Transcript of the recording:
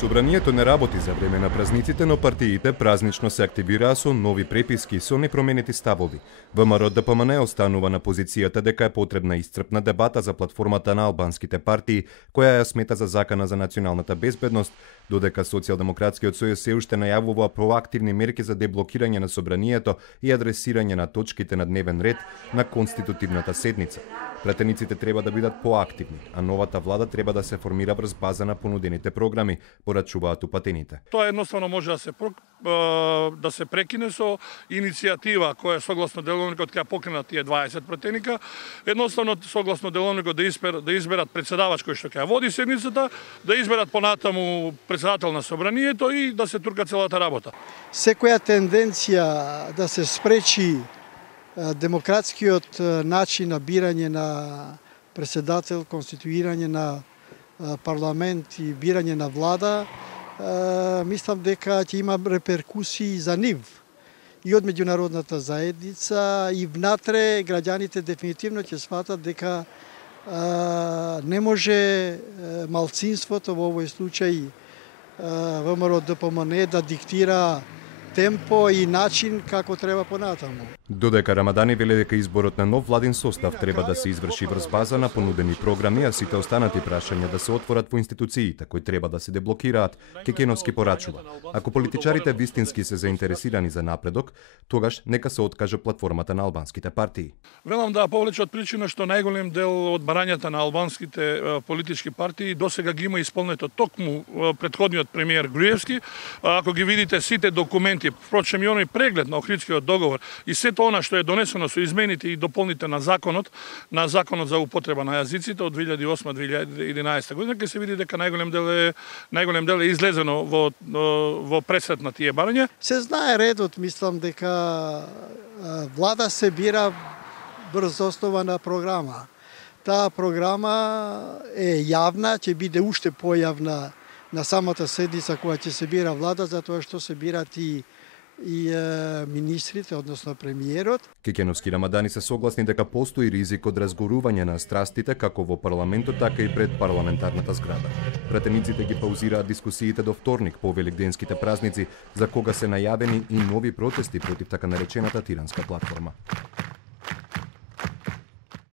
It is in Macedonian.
Собранието не работи за време на празниците, но партиите празнично се активираа со нови преписки со непроменети ставови. ВМРО ДПМН останува на позицијата дека е потребна iscrpна дебата за платформата на албанските партии, која ја смета за закана за националната безбедност, додека Социјалдемократскиот сојуз се уште најавува проактивни мерки за деблокирање на собранието и адресирање на точките на дневен ред на конститутивната седница. Пратениците треба да бидат поактивни, а новата влада треба да се формира врз база на понудените програми, порачуваат упатените. Тоа едноставно може да се прекине со иницијатива која согласно деловникот ќе покренат тие 20 пратеника, едноставно согласно деловникот да изберат председавач кој што ќе води седницата, да изберат понатаму председател на собранието и да се турка целата работа. Секоја тенденција да се спречи демократскиот начин на бирање на председател, конституирање на парламент и бирање на влада, мислам дека ќе има реперкусии за нив и од меѓународната заедница и внатре граѓаните дефинитивно ќе сватат дека не може малцинството, во овој случај ВМРО ДПМН, да диктира темпо и начин како треба понатаму. Додека Рамадани веле дека изборот на нов владин состав треба да се изврши врз база на понудени програми, а сите останати прашања да се отворат во институциите кои треба да се деблокираат, Кекеновски порачува. Ако политичарите вистински се заинтересирани за напредок, тогаш нека се откаже платформата на албанските партии. Велам да повлече од причина што најголем дел од барањата на албанските политички партии досега ги има исполнето токму претходниот премиер Груевски. Ако ги видите сите документи, впрочем и оној преглед на Охридскиот договор и сето она што е донесено со измените и дополните на законот за употреба на јазиците од 2008-2011 година, ќе се види дека најголем дел е излезено во пресрет на тие барања. Се знае редот, мислам дека влада се бира врз основа на програма. Таа програма е јавна, ќе биде уште појавна на самата седница која ќе се бира влада, затоа што се бират и министрите, односно премиерот. Кекеновски и Рамадани се согласни дека постои ризик од разгорување на страстите како во парламентот, така и пред парламентарната зграда. Пратениците ги паузираат дискусиите до вторник по великденските празници, за кога се најавени и нови протести против така наречената тиранска платформа.